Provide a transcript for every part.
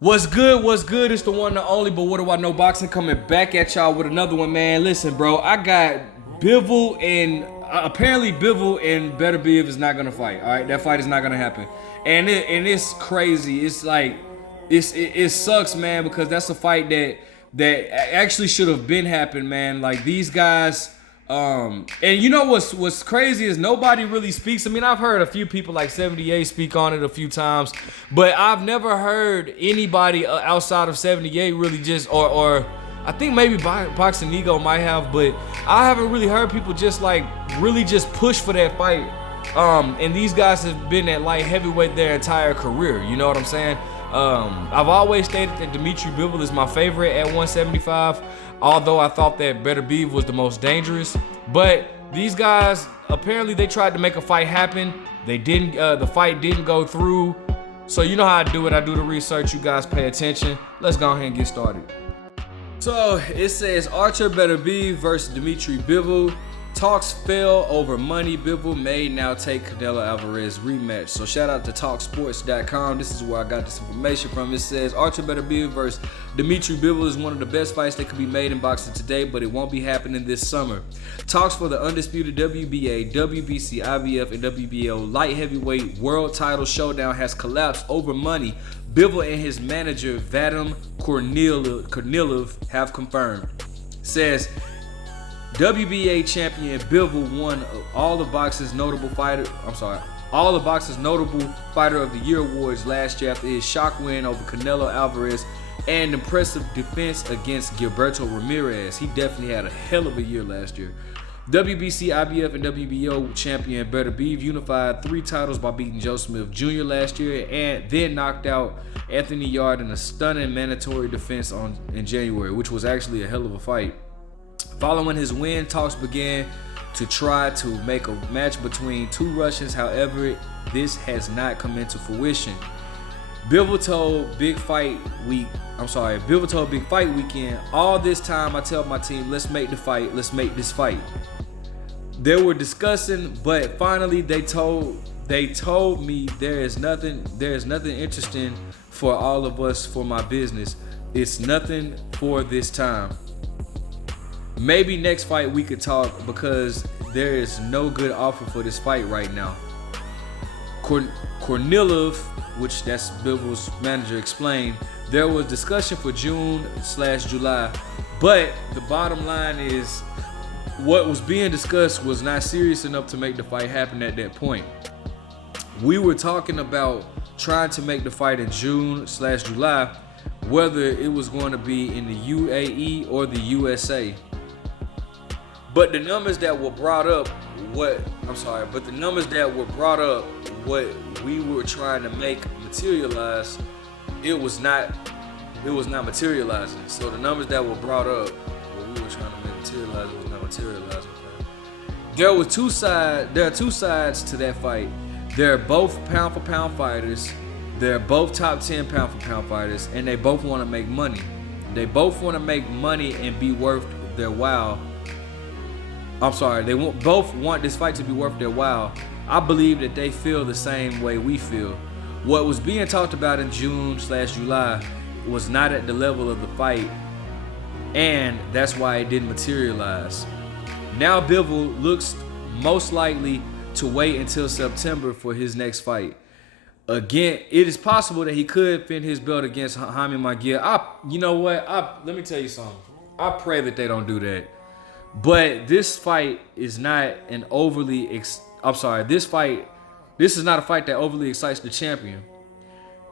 What's good? What's good? It's the one and only, but what do I know? Boxing coming back at y'all with another one, man. Listen, bro, I got Bivol and apparently Bivol and Beterbiev is not gonna fight. All right, that fight is not gonna happen, and it's crazy. It's like it sucks, man, because that's a fight that actually should have been happened, man. Like these guys. And you know what's crazy is nobody really speaks. I mean, I've heard a few people like 78 speak on it a few times, but I've never heard anybody outside of 78 really just, or I think maybe Boxing Ego might have, but I haven't really heard people just like really just push for that fight. And these guys have been at light heavyweight their entire career. You know what I'm saying? I've always stated that Dmitry Bivol is my favorite at 175. Although I thought that Beterbiev was the most dangerous, but these guys apparently they tried to make a fight happen. They didn't. The fight didn't go through. So you know how I do it. I do the research. You guys pay attention. Let's go ahead and get started. So it says Artur Beterbiev versus Dmitry Bivol. Talks fell over money. Bivol may now take Canelo Alvarez rematch. So shout out to TalkSports.com. This is where I got this information from. It says Artur Beterbiev versus Dmitry Bivol is one of the best fights that could be made in boxing today, but it won't be happening this summer. Talks for the undisputed WBA, WBC, IBF, and WBO light heavyweight world title showdown has collapsed over money. Bivol and his manager Vadim Kornilov have confirmed. Says WBA champion Bivol won all the boxing's notable fighter of the year awards last year after his shock win over Canelo Alvarez and impressive defense against Gilberto Ramirez. He definitely had a hell of a year last year. WBC, IBF, and WBO champion Beterbiev unified 3 titles by beating Joe Smith Jr. last year and then knocked out Anthony Yarde in a stunning mandatory defense in January, which was actually a hell of a fight. Following his win, talks began to try to make a match between 2 Russians. However, this has not come into fruition. Bivol told Big Fight Weekend, all this time I tell my team, let's make the fight, let's make this fight. They were discussing, but finally they told me there is nothing interesting for all of us for my business. It's nothing for this time. Maybe next fight we could talk because there is no good offer for this fight right now. Kornilov, which that's Bivol's manager, explained there was discussion for June/July, but the bottom line is what was being discussed was not serious enough to make the fight happen at that point. We were talking about trying to make the fight in June/July, whether it was going to be in the UAE or the USA. But the numbers that were brought up, what we were trying to make materialize, it was not materializing. So the numbers that were brought up, what we were trying to make materialize, was not materializing. There are two sides to that fight. They're both pound for pound fighters. They're both top 10 pound for pound fighters, and they both want to make money. They both want to make money and be worth their while. They both want this fight to be worth their while. I believe that they feel the same way we feel. What was being talked about in June/July was not at the level of the fight, and that's why it didn't materialize. Now Bivol looks most likely to wait until September for his next fight. Again, it is possible that he could defend his belt against Jaime Munguia. You know what? Let me tell you something. I pray that they don't do that. But this fight is not an overly this is not a fight that overly excites the champion.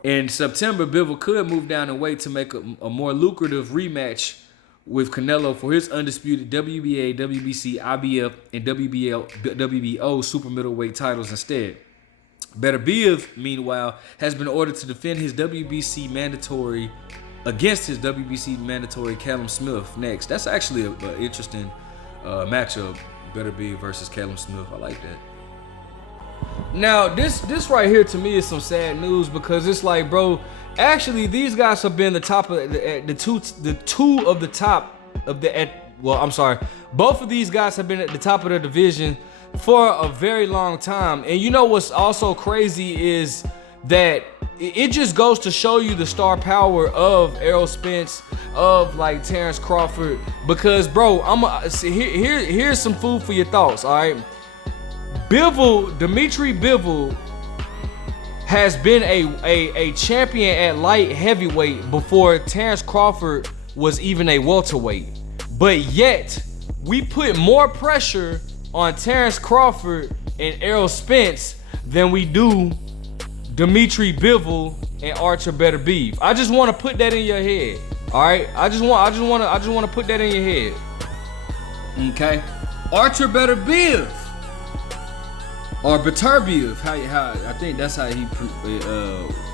In September, Bivol could move down and wait to make a more lucrative rematch with Canelo for his undisputed WBA, WBC, IBF, and WBO super middleweight titles instead. Beterbiev, meanwhile, has been ordered to defend his WBC mandatory against his WBC mandatory Callum Smith next. That's actually an interesting matchup, Beterbiev versus Callum Smith. I like that. Now, this right here to me is some sad news because it's like, bro, actually these both of these guys have been at the top of their division for a very long time. And you know what's also crazy is that it just goes to show you the star power of Errol Spence, of like Terrence Crawford. Because bro, here's some food for your thoughts. All right, Dmitry Bivol has been a champion at light heavyweight before Terrence Crawford was even a welterweight. But yet, we put more pressure on Terrence Crawford and Errol Spence than we do Dmitry Bivol and Artur Beterbiev. I just want to put that in your head. All right, I just want to put that in your head. Okay, Artur Beterbiev or Beterbiev. How I think that's how he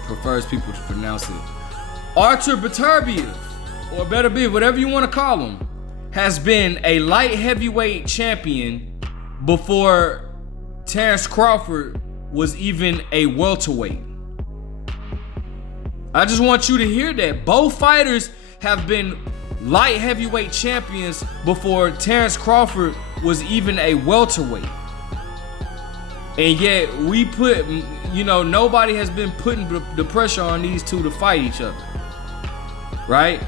prefers people to pronounce it. Artur Beterbiev or Beterbiev, whatever you want to call him, has been a light heavyweight champion before Terrence Crawford was even a welterweight. I just want you to hear that. Both fighters have been light heavyweight champions before Terrence Crawford was even a welterweight. And yet we put, nobody has been putting the pressure on these two to fight each other. Right?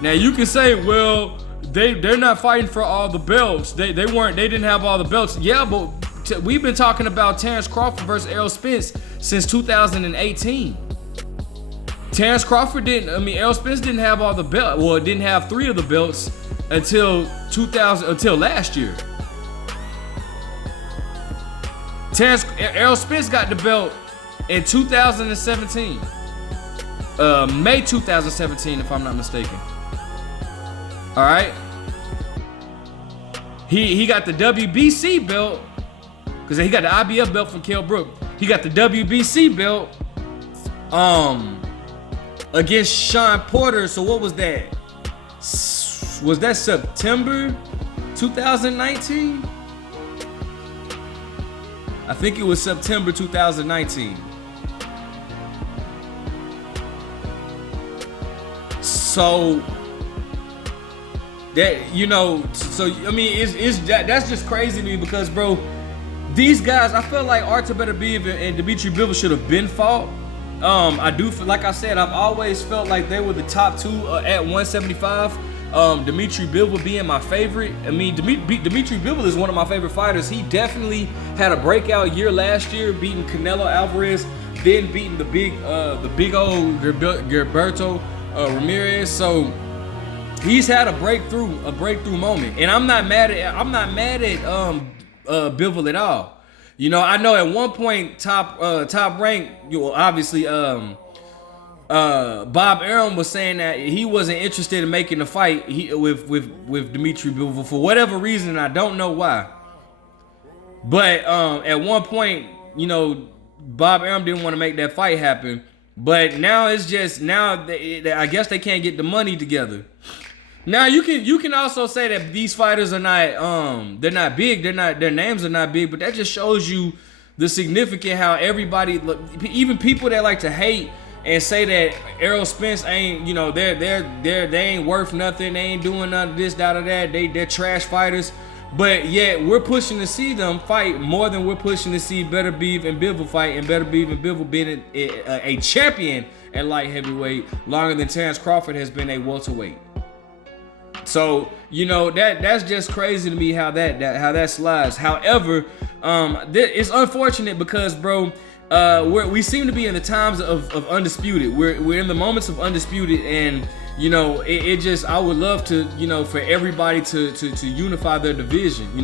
Now you can say, well, they're not fighting for all the belts. They didn't have all the belts. Yeah, but we've been talking about Terrence Crawford versus Errol Spence since 2018. Terrence Crawford Errol Spence didn't have all the belts. Well, it didn't have 3 of the belts until last year. Errol Spence got the belt in 2017. May 2017, if I'm not mistaken. All right. He got the WBC belt because he got the IBF belt from Kell Brook. He got the WBC belt against Sean Porter. So what was that? Was that September 2019? I think it was September 2019. So that that's just crazy to me because, bro, these guys, I feel like Artur Beterbiev and Dmitry Bivol should have been fought. I do feel, like I said, I've always felt like they were the top 2 at 175. Dmitry Bivol being my favorite. I mean, Dmitry Bivol is one of my favorite fighters. He definitely had a breakout year last year, beating Canelo Alvarez, then beating the big old Gilberto Ramirez. So he's had a breakthrough moment, and I'm not mad at Bivol at all. I know at one point top rank, obviously Bob Arum was saying that he wasn't interested in making the fight with Dmitry Bivol for whatever reason, and I don't know why. But at one point, Bob Arum didn't want to make that fight happen. But now it's just I guess they can't get the money together. Now you can also say that these fighters are not they're not big, their names are not big, but that just shows you the significant how everybody, even people that like to hate and say that Errol Spence ain't, they ain't worth nothing, they ain't doing none of this, that, or that, they're trash fighters. But yet we're pushing to see them fight more than we're pushing to see Beterbiev and Bivol fight, and Beterbiev and Bivol being a champion at light heavyweight longer than Terrence Crawford has been a welterweight. So that's just crazy to me how that slides. However, it's unfortunate because, bro, we seem to be in the times of undisputed. We're in the moments of undisputed, and I would love to, for everybody to unify their division. We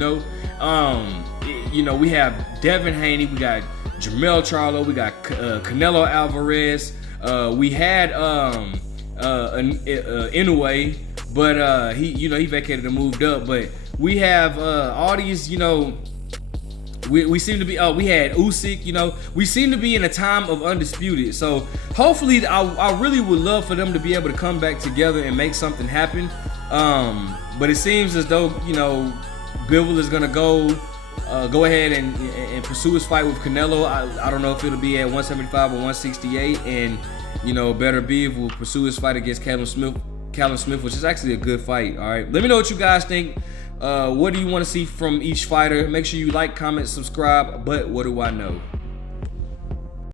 have Devin Haney, we got Jermell Charlo, we got Canelo Alvarez, we had Inoue, but he vacated and moved up. But we have all these, we seem to be, we had Usyk, we seem to be in a time of undisputed. So hopefully, I really would love for them to be able to come back together and make something happen. But it seems as though, Bivol is gonna go ahead and pursue his fight with Canelo. I don't know if it'll be at 175 or 168, and Beterbiev will pursue his fight against Callum Smith, which is actually a good fight. All right, let me know what you guys think. What do you want to see from each fighter? Make sure you like, comment, subscribe. But what do I know?